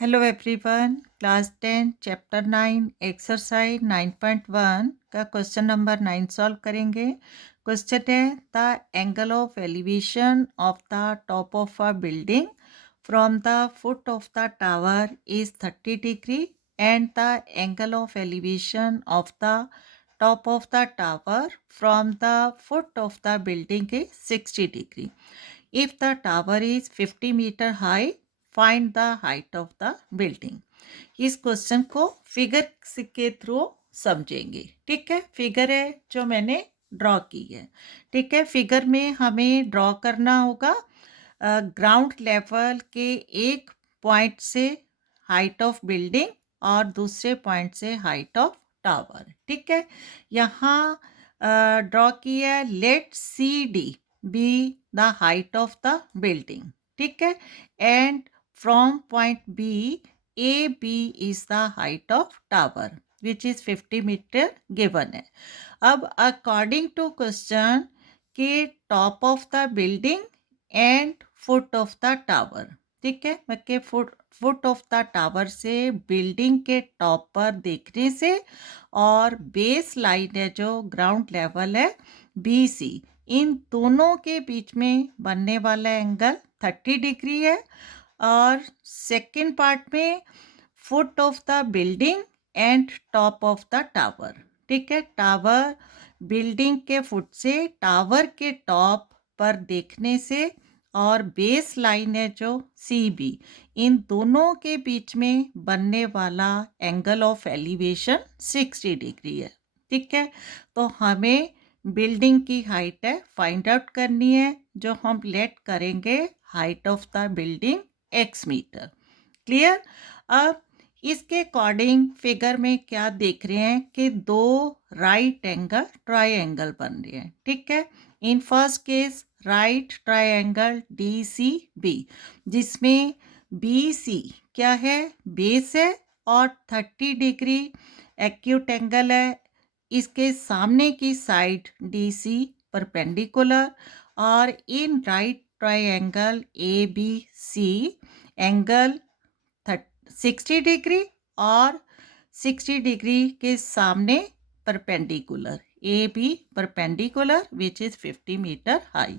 Hello everyone, class 10 chapter 9 exercise 9.1 का question number 9 solve करेंगे। Question है the angle of elevation of the top of a building from the foot of the tower is 30 degree and the angle of elevation of the top of the tower from the foot of the building is 60 degree. If the tower is 50 metre high, find the height of the building. इस question को figure के through समझेंगे। ठीक है, figure है जो मैंने draw की है। ठीक है, फिगर में हमें ड्रॉ करना होगा ग्राउंड लेवल के एक पॉइंट से हाइट ऑफ बिल्डिंग और दूसरे पॉइंट से हाइट ऑफ टावर। ठीक है, यहाँ ड्रॉ किया है let C D be the height of the building. ठीक है, and from point B A B is the height of tower which is 50 metre given है। अब अकॉर्डिंग टू क्वेश्चन के top of the building and foot of the tower. ठीक है, मैं foot of the tower से building के top पर देखने से और बेस लाइन है जो ग्राउंड लेवल है BC, इन दोनों के बीच में बनने वाला एंगल 30 डिग्री है। और सेकंड पार्ट में foot of the building and top of the tower. ठीक है, टावर बिल्डिंग के फुट से टावर के टॉप पर देखने से और बेस लाइन है जो CB, इन दोनों के बीच में बनने वाला एंगल ऑफ एलिवेशन 60 डिग्री है। ठीक है, तो हमें बिल्डिंग की हाइट है फाइंड आउट करनी है, जो हम लेट करेंगे height of the building x metre. Clear. अब इसके अकॉर्डिंग फिगर में क्या देख रहे हैं कि दो राइट एंगल ट्रायंगल बन रहे हैं। ठीक है, in first case right triangle DCB, जिसमें BC क्या है, बेस है और 30 डिग्री एक्यूट एंगल है। इसके सामने की साइड DC परपेंडिकुलर, और in right triangle ABC angle 60 degree और 60 डिग्री के सामने perpendicular AB perpendicular which is 50 metre high.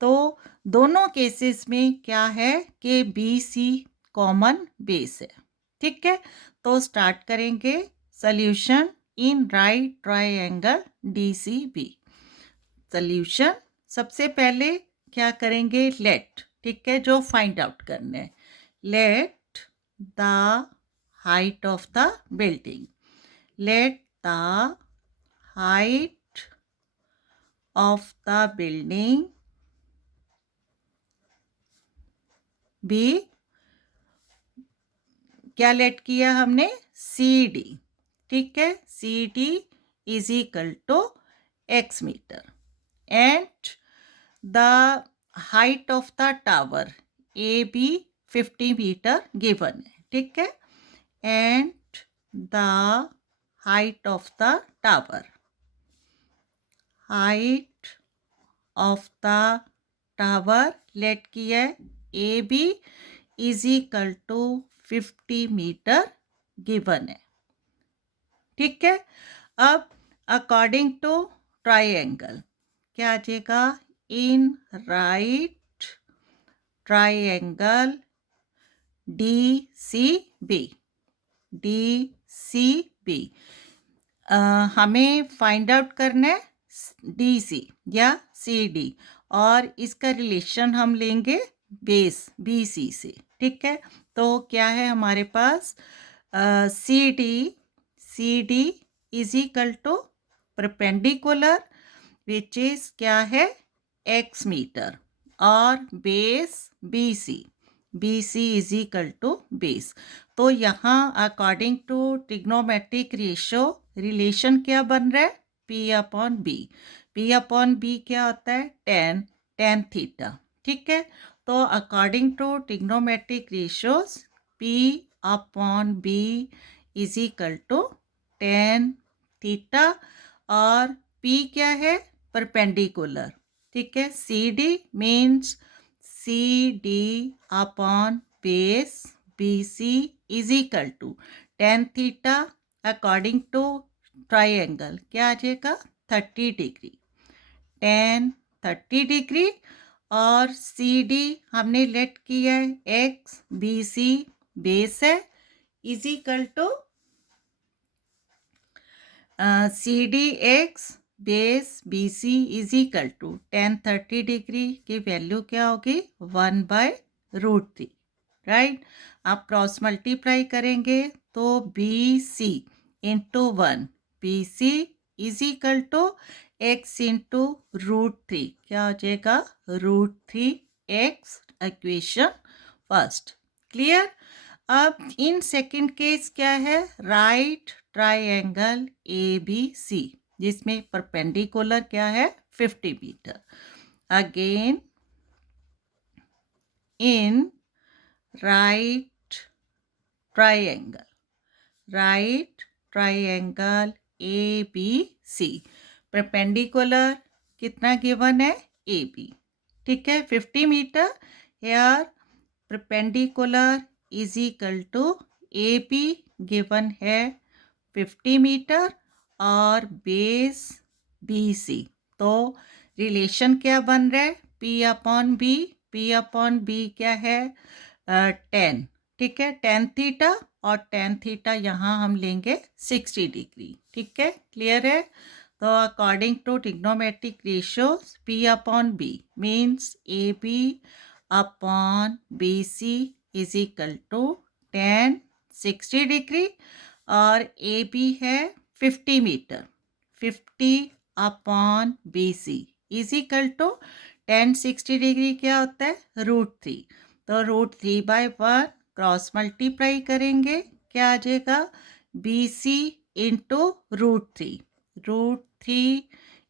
तो दोनों केसेस में क्या है कि BC कॉमन बेस है। ठीक है, तो स्टार्ट करेंगे solution in right triangle DCB। Solution सबसे पहले क्या करेंगे, लेट। ठीक है, जो फाइंड आउट करना है, late the height of the building. Let the height of the building be, क्या लेट किया हमने, CD। ठीक है, CD is equal to x metre and the height of the tower AB 50 metre given है। ठीक है, and the height of the tower, height of the tower let किया है AB is equal to 50 metre given है। ठीक है, अब according to triangle क्या आ जाएगा, इन राइट ट्रायंगल DCB, हमें फाइंड आउट करना है DC या CD, और इसका रिलेशन हम लेंगे बेस BC से। ठीक है, तो क्या है हमारे पास, CD is equal to perpendicular which is क्या है, x मीटर, और base BC is equal to base. तो यहाँ according to trigonometric ratio relation क्या बन रहा है, P/B। P/B क्या होता है, tan थीटा। ठीक है, तो according to trigonometric ratios P/B is equal to tan theta, और P क्या है, परपेंडिकुलर। ठीक है, CD means CD upon base BC is equal to tan theta according to triangle क्या आ जाएगा 30 डिग्री, tan 30 डिग्री और CD हमने लेट किया है x BC बेस है is equal to CD x base BC is equal to tan 30 degree की value क्या होगी 1/√3, राइट। आप क्रॉस मल्टीप्लाई करेंगे तो BC into 1 BC is equal to x into √3 क्या हो जाएगा √3x इक्वेशन फर्स्ट, क्लियर। अब इन सेकंड केस क्या है, राइट ट्राइंगल ABC जिसमें परपेंडिकुलर क्या है 50 metre. Again in right triangle ABC perpendicular कितना गिवन है AB, ठीक है 50 metre. Here perpendicular is equal to AB given है 50 मीटर और बेस BC, तो रिलेशन क्या बन रहा है P अपॉन B क्या है 10, ठीक है tan थीटा और tan थीटा यहाँ हम लेंगे 60 डिग्री, ठीक है क्लियर है। तो according to trigonometric ratio P upon B means AB upon BC is equal to tan 60 degree और AB है 50 metre, 50 upon BC is equal to tan 60 degree क्या होता है √3, तो √3/1 क्रॉस मल्टीप्लाई करेंगे क्या आ जाएगा BC into √3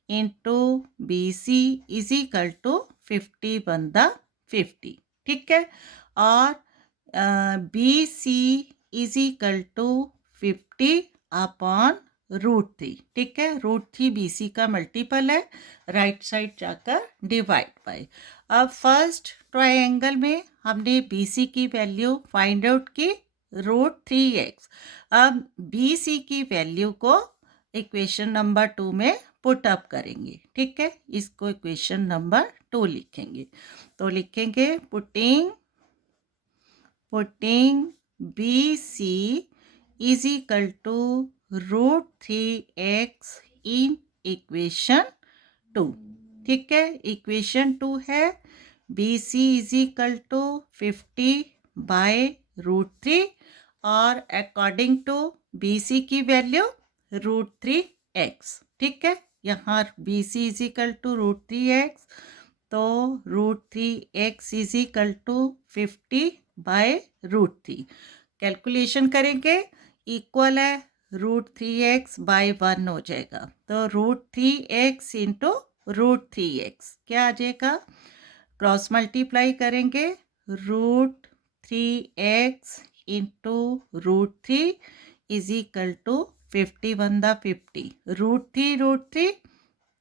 into BC is equal to 50/50, ठीक है। और BC is equal to 50 upon √3, ठीक है √3 BC का मल्टीपल है, राइट साइड जाकर डिवाइड बाय। अब फर्स्ट ट्रायंगल में हमने BC की वैल्यू फाइंड आउट की √3x, अब BC की वैल्यू को इक्वेशन नंबर 2 में पुट अप करेंगे, ठीक है इसको इक्वेशन नंबर 2 लिखेंगे, तो लिखेंगे putting BC is equal to √3x in equation 2, ठीक है इक्वेशन 2 है BC is equal to 50/√3 और अकॉर्डिंग टू BC की वैल्यू √3x, ठीक है यहाँ BC is equal to √3x, तो √3x is equal to 50/√3 calculation करेंगे इक्वल है √3x/1 हो जाएगा, तो √3x इंटू √3x क्या आ जाएगा, क्रॉस मल्टीप्लाई करेंगे √3x into √3 is equal to 50/50 √3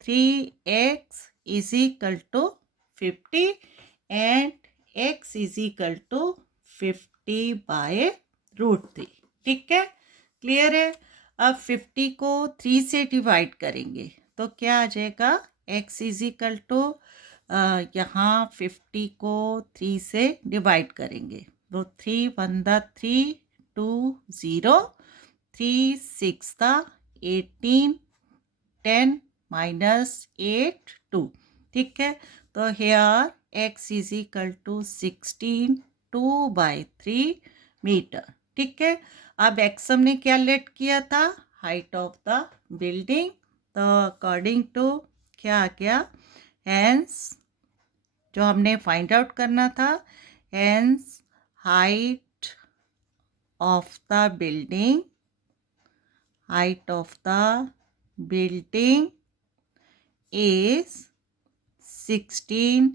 3x is equal to 50 and x is equal to 50/√3, ठीक है क्लियर है। अब 50 को 3 से डिवाइड करेंगे तो क्या आ जाएगा x इज इक्वल टू यहाँ 50 को 3 से डिवाइड करेंगे तो 3 2 0 3 6 18 10 -8 2, ठीक है तो here x is equal to 16 2/3 metre, ठीक है। अब x हमने क्या लेट किया था हाइट ऑफ द बिल्डिंग, तो अकॉर्डिंग टू क्या आ गया हेंस जो हमने फाइंड आउट करना था, hence height of the building is 16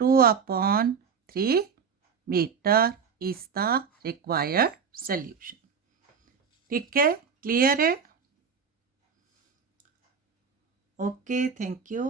2/3 meter is the required solution, ठीक है क्लियर है ओके थैंक यू।